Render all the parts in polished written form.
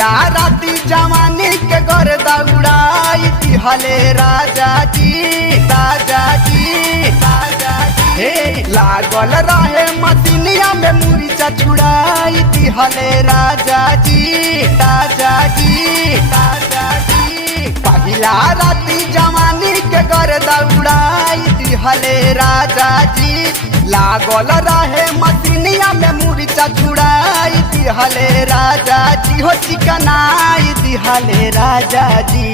पहिला राती जवानी के घर दौड़ाई दिहले राजा जी राजा जी राजा जी। लागल रहे मसीनिया में मुरीचा छुड़ाई दिहले राजा जी राजा जी राजा जी। पहिला राती जवानी के घर दौड़ाई दिहले राजा जी। लागल रहे मसीनिया में मुरीचा छुड़ाई दिहले राजा जी हो चिकनाई दिहले राजा जी।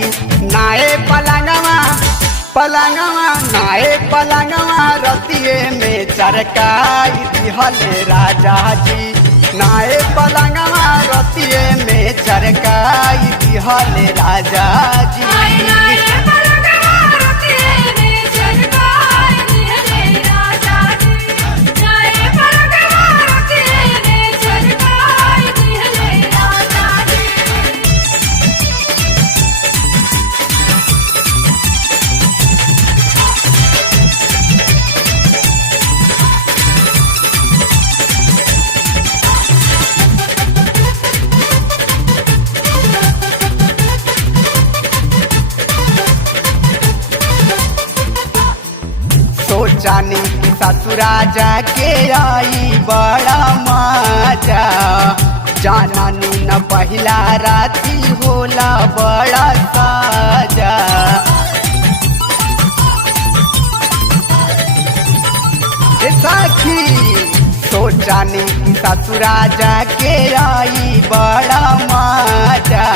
नाए पलंगवा पलंगवा नाए पलंगवा रतिये में चरकाई दिहले राजा जी। नाए पलंगवा रतिये में चरकाई दिहले राजा जी। सोचानी की ससुरा जाके आई बड़ा मजा। जानानी न पहिला राती होला बड़ा साजा। सखी सोचानी की ससुरा जाके आई बड़ा मजा।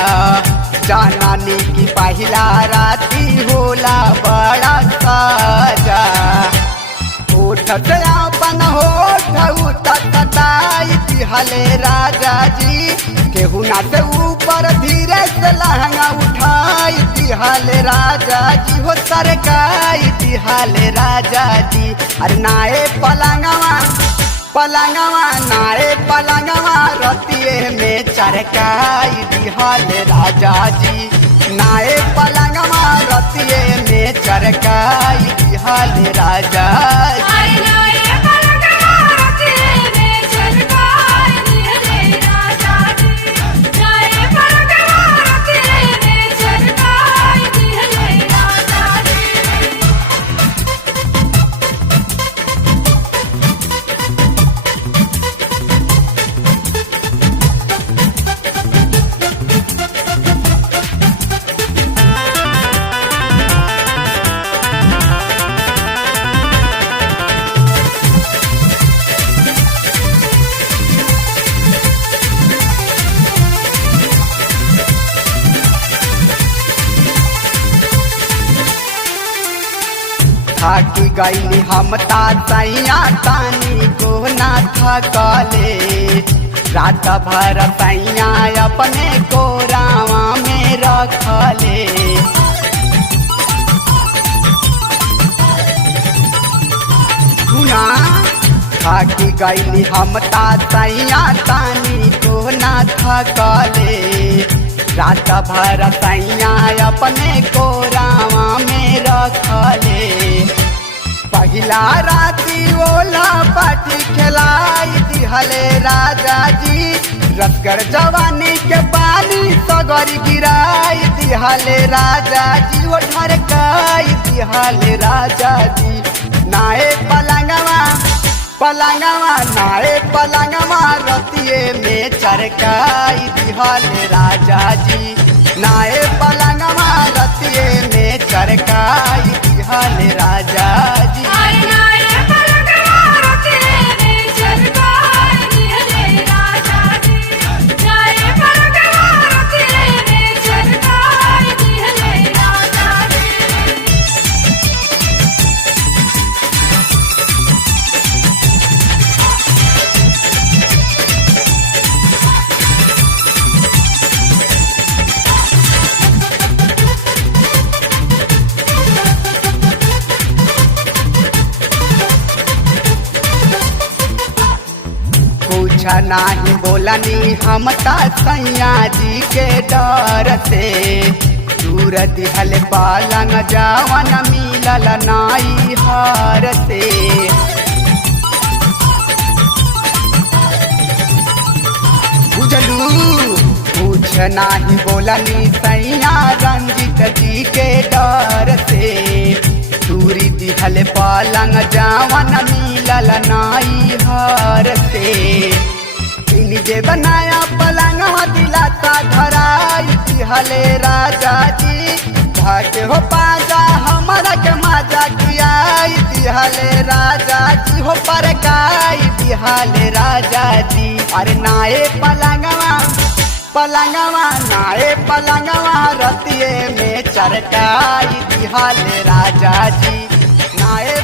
जानानी की पहिला राती होला बड़ा साजा। उठत अपन होठ तटाई दिहले राजा जी। केहू ना से ऊपर धीरे से लहंगा उठाई दिहले राजा जी हो सरकाई दिहले राजा जी। अरे नाए पलंगवा पलंगवा नाए पलंगवा रतिये में चरकाई दिहले राजा जी। नाए पलंगवा रतिये में चरकाई दिहले राजा जी। थाकी गईली हम सैया तानी को ना थकले। रात भर सैया अपने को रावा में रखले। थाकी गईली हम सैया तानी को ना थकले। रात भर सैया अपने को रावा में रखले। पहिला राती ओला पाटी खिलाई दिहले राजा जी। रसगर जवानी के पानी सगरी गिराई दिहले राजा जी वो ढरकाई दिहले राजा जी। नाए पलंगवा पलंगवा नाए पलंगवा रतिये में चरकाई दिहले राजा जी। नाए पलंगवा रतिये में चरकाई दिहले राजा जी। नाही बोलनी हम सैया जी के डर से। दूर दिहल पालन जावन मिलल नाई हार से। बुझलू पूछ नाही बोलनी सैया रंजित जी के डर से दूरी दिहल पलंग जावन मिलल नाई हर से जे बनाया पलंग दिलाता धराई दिहले राजा जी भाग्य हो पाजा हमारा के माजा कियाई दिहले राजा जी हो पर गाई दिहले राजा जी अरे नाए पलंगवा नाए पलंगवा रतिये में चरकाई दिहले राजा जी नाए